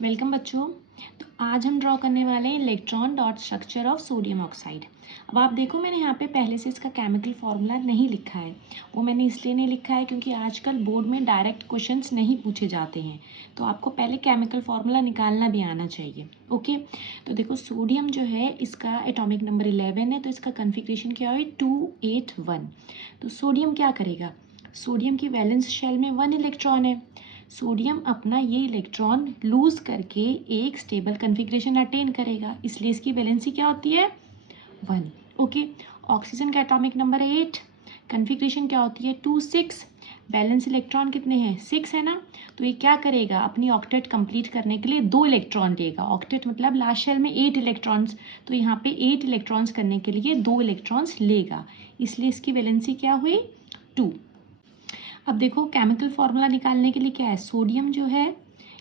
Welcome बच्चों। तो आज हम ड्रॉ करने वाले हैं electron dot structure of sodium oxide. अब आप देखो मैंने यहाँ पे पहले से इसका केमिकल फार्मूला नहीं लिखा है। वो मैंने इसलिए नहीं लिखा है क्योंकि आजकल बोर्ड में डायरेक्ट क्वेश्चंस नहीं पूछे जाते हैं, तो आपको पहले केमिकल फार्मूला निकालना भी आना चाहिए। ओके, तो देखो सोडियम जो है इसका एटॉमिक नंबर 11 है, तो इसका कन्फिग्रेशन क्या है 281। तो सोडियम क्या करेगा, सोडियम की वैलेंस शेल में 1 इलेक्ट्रॉन है। सोडियम अपना ये इलेक्ट्रॉन लूज करके एक स्टेबल कन्फिग्रेशन अटेन करेगा, इसलिए इसकी वैलेंसी क्या होती है 1। ओके, ऑक्सीजन का एटॉमिक नंबर है 8, कन्फिग्रेशन क्या होती है 2 6। बैलेंस इलेक्ट्रॉन कितने हैं 6 है ना, तो ये क्या करेगा अपनी ऑक्टेट कंप्लीट करने के लिए 2 इलेक्ट्रॉन लेगा। ऑक्टेट मतलब लास्ट शेल में 8 इलेक्ट्रॉन्स, तो यहाँ पे 8 इलेक्ट्रॉन्स करने के लिए 2 इलेक्ट्रॉन्स लेगा, इसलिए इसकी वैलेंसी क्या हुई 2। अब देखो केमिकल फार्मूला निकालने के लिए क्या है, सोडियम जो है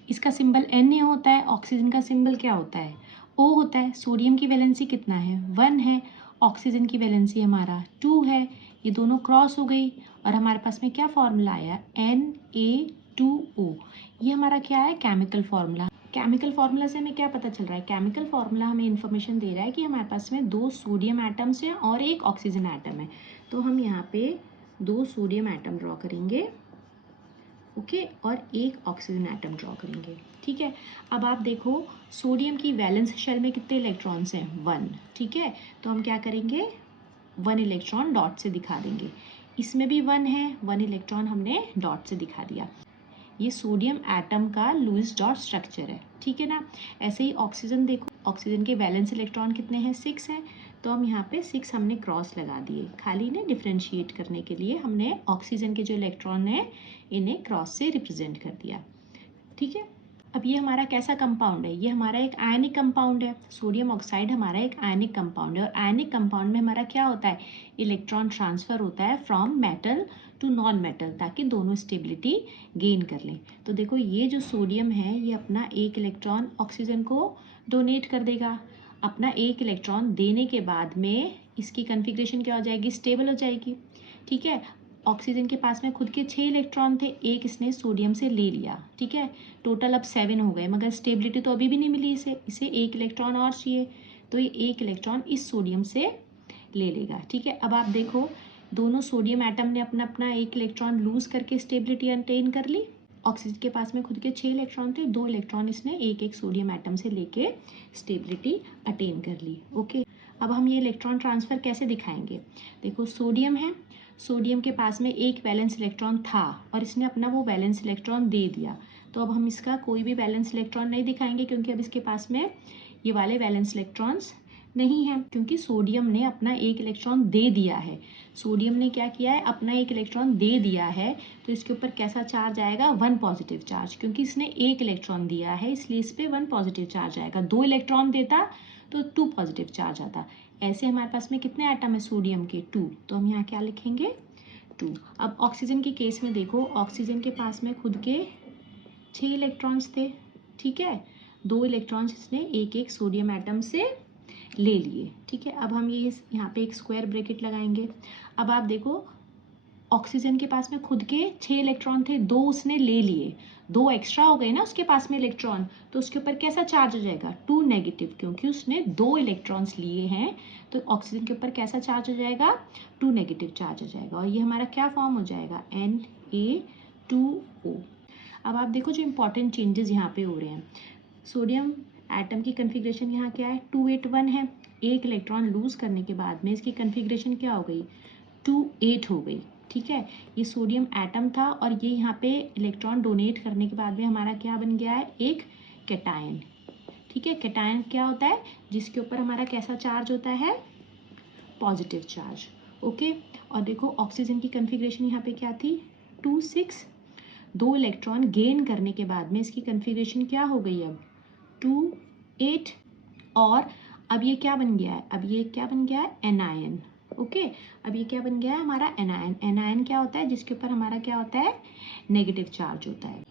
इसका सिंबल Na होता है, ऑक्सीजन का सिंबल क्या होता है O होता है। सोडियम की वैलेंसी कितना है 1 है, ऑक्सीजन की वैलेंसी हमारा 2 है, ये दोनों क्रॉस हो गई और हमारे पास में क्या फार्मूला आया Na2O। ये हमारा क्या है केमिकल फार्मूला। केमिकल फार्मूला से हमें क्या पता चल रहा है, केमिकल फार्मूला हमें इन्फॉर्मेशन दे रहा है कि हमारे पास में 2 सोडियम एटम्स हैं और एक ऑक्सीजन एटम है। तो हम यहाँ पे 2 सोडियम एटम ड्रॉ करेंगे, ओके, और एक ऑक्सीजन एटम ड्रॉ करेंगे। ठीक है, अब आप देखो सोडियम की वैलेंस शेल में कितने इलेक्ट्रॉन्स हैं 1। ठीक है, तो हम क्या करेंगे 1 इलेक्ट्रॉन डॉट से दिखा देंगे। इसमें भी 1 है, 1 इलेक्ट्रॉन हमने डॉट से दिखा दिया। ये सोडियम एटम का लुईस डॉट स्ट्रक्चर है, ठीक है ना। ऐसे ही ऑक्सीजन देखो, ऑक्सीजन के वैलेंस इलेक्ट्रॉन कितने हैं 6 हैं, तो हम यहाँ पे 6 हमने क्रॉस लगा दिए, खाली इन्हें डिफ्रेंशिएट करने के लिए हमने ऑक्सीजन के जो इलेक्ट्रॉन है इन्हें क्रॉस से रिप्रेजेंट कर दिया। ठीक है, अब ये हमारा कैसा कंपाउंड है, ये हमारा एक आयनिक कंपाउंड है। सोडियम ऑक्साइड हमारा एक आयनिक कंपाउंड है और आयनिक कंपाउंड में हमारा क्या होता है इलेक्ट्रॉन ट्रांसफ़र होता है from metal to non metal, ताकि दोनों स्टेबिलिटी गेन कर लें। तो देखो ये जो सोडियम है ये अपना एक इलेक्ट्रॉन ऑक्सीजन को डोनेट कर देगा। अपना एक इलेक्ट्रॉन देने के बाद में इसकी कन्फिग्रेशन क्या हो जाएगी स्टेबल हो जाएगी। ठीक है, ऑक्सीजन के पास में खुद के 6 इलेक्ट्रॉन थे, एक इसने सोडियम से ले लिया। ठीक है, टोटल अब 7 हो गए, मगर स्टेबिलिटी तो अभी भी नहीं मिली इसे, इसे एक इलेक्ट्रॉन और चाहिए, तो ये एक इलेक्ट्रॉन इस सोडियम से ले लेगा। ठीक है, अब आप देखो दोनों सोडियम एटम ने अपना अपना एक इलेक्ट्रॉन लूज करके स्टेबिलिटी अटेन कर ली। ऑक्सीजन के पास में खुद के 6 इलेक्ट्रॉन थे, 2 इलेक्ट्रॉन इसने एक एक सोडियम एटम से लेके स्टेबिलिटी अटेन कर ली। ओके, अब हम ये इलेक्ट्रॉन ट्रांसफ़र कैसे दिखाएंगे, देखो सोडियम है, सोडियम के पास में एक वैलेंस इलेक्ट्रॉन था और इसने अपना वो वैलेंस इलेक्ट्रॉन दे दिया, तो अब हम इसका कोई भी वैलेंस इलेक्ट्रॉन नहीं दिखाएंगे क्योंकि अब इसके पास में ये वाले वैलेंस इलेक्ट्रॉन्स नहीं है, क्योंकि सोडियम ने अपना एक इलेक्ट्रॉन दे दिया है। सोडियम ने क्या किया है अपना एक इलेक्ट्रॉन दे दिया है, तो इसके ऊपर कैसा चार्ज आएगा 1 पॉजिटिव चार्ज, क्योंकि इसने एक इलेक्ट्रॉन दिया है इसलिए इस पर 1 पॉजिटिव चार्ज आएगा। 2 इलेक्ट्रॉन देता तो 2 पॉजिटिव चार्ज आता। ऐसे हमारे पास में कितने एटम है सोडियम के 2, तो हम यहाँ क्या लिखेंगे 2। अब ऑक्सीजन के केस में देखो, ऑक्सीजन के पास में खुद के 6 इलेक्ट्रॉन्स थे। ठीक है, 2 इलेक्ट्रॉन्स इसने एक एक सोडियम एटम से ले लिए। ठीक है, अब हम ये यहाँ पे एक स्क्वायर ब्रैकेट लगाएंगे। अब आप देखो ऑक्सीजन के पास में खुद के 6 इलेक्ट्रॉन थे, 2 उसने ले लिए, 2 एक्स्ट्रा हो गए ना उसके पास में इलेक्ट्रॉन, तो उसके ऊपर कैसा चार्ज हो जाएगा 2 नेगेटिव, क्योंकि उसने 2 इलेक्ट्रॉन्स लिए हैं, तो ऑक्सीजन के ऊपर कैसा चार्ज हो जाएगा 2 नेगेटिव चार्ज हो जाएगा और ये हमारा क्या फॉर्म हो जाएगा Na2O। अब आप देखो जो इंपॉर्टेंट चेंजेस यहाँ पे हो रहे हैं, सोडियम एटम की कन्फिग्रेशन यहाँ क्या है 281 है, एक इलेक्ट्रॉन लूज करने के बाद में इसकी कन्फिग्रेशन क्या हो गई 28 हो गई। ठीक है, ये सोडियम एटम था और ये यहाँ पे इलेक्ट्रॉन डोनेट करने के बाद में हमारा क्या बन गया है एक कैटायन। ठीक है, कैटायन क्या होता है जिसके ऊपर हमारा कैसा चार्ज होता है पॉजिटिव चार्ज। ओके, और देखो ऑक्सीजन की कन्फिग्रेशन यहाँ पे क्या थी 2 6, 2 इलेक्ट्रॉन गेन करने के बाद में इसकी कन्फिग्रेशन क्या हो गई अब 2 8, और अब ये क्या बन गया है, अब ये क्या बन गया है एनायन। ओके, अब ये क्या बन गया है हमारा एनायन। एनायन क्या होता है जिसके ऊपर हमारा क्या होता है नेगेटिव चार्ज होता है।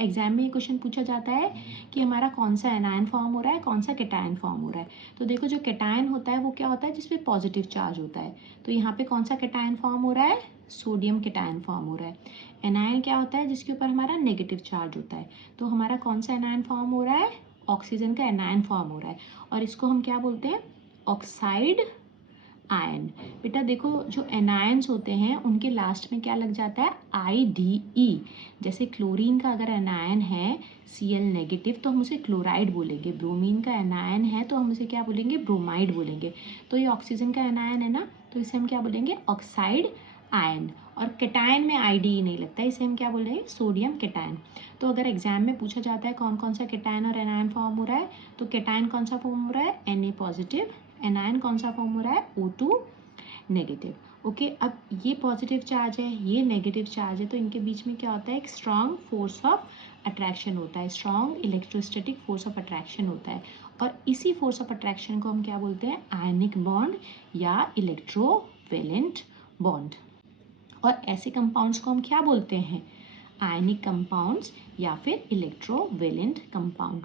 एग्जाम में ये क्वेश्चन पूछा जाता है कि हमारा कौन सा एनायन फॉर्म हो रहा है कौन सा कैटायन फॉर्म हो रहा है। तो देखो जो कैटायन होता है वो क्या होता है जिसपे पॉजिटिव चार्ज होता है, तो यहाँ पे कौन सा कैटायन फॉर्म हो रहा है सोडियम केटायन फॉर्म हो रहा है। एनायन क्या होता है? जिसके ऊपर हमारा नेगेटिव चार्ज होता है। तो हमारा कौन सा एनायन फॉर्म हो रहा है? ऑक्सीजन का एनायन फॉर्म हो रहा है, और इसको हम क्या बोलते हैं? Oxide ion. बेटा देखो, जो एनायंस होते हैं उनके लास्ट में क्या लग जाता है? IDE। जैसे क्लोरीन का अगर एनायन है Cl नेगेटिव तो हम उसे क्लोराइड बोलेंगे, ब्रोमीन का एनायन है तो हम उसे क्या बोलेंगे? ब्रोमाइड बोलेंगे। तो ये ऑक्सीजन का एनायन है ना, तो इसे हम क्या बोलेंगे? Oxide ion. और केटायन में IDE नहीं लगता है, इसे हम क्या बोलेंगे? Sodium cation. तो अगर एग्जाम में पूछा जाता है कौन कौन सा केटायन और एनायन फॉर्म हो रहा है, तो केटायन कौन सा फॉर्म हो रहा है? Na positive. एनायन कौन सा फॉर्म हो रहा है? O2 negative. ओके, अब ये पॉजिटिव चार्ज है, ये नेगेटिव चार्ज है, तो इनके बीच में क्या होता है? एक स्ट्रॉन्ग फोर्स ऑफ अट्रैक्शन होता है, strong electrostatic force of attraction होता है। और इसी फोर्स ऑफ अट्रैक्शन को हम क्या बोलते हैं? आयनिक बॉन्ड या इलेक्ट्रोवेलेंट बॉन्ड। और ऐसे कंपाउंड्स को हम क्या बोलते हैं? आयनिक कंपाउंड्स या फिर इलेक्ट्रोवेलेंट कंपाउंड।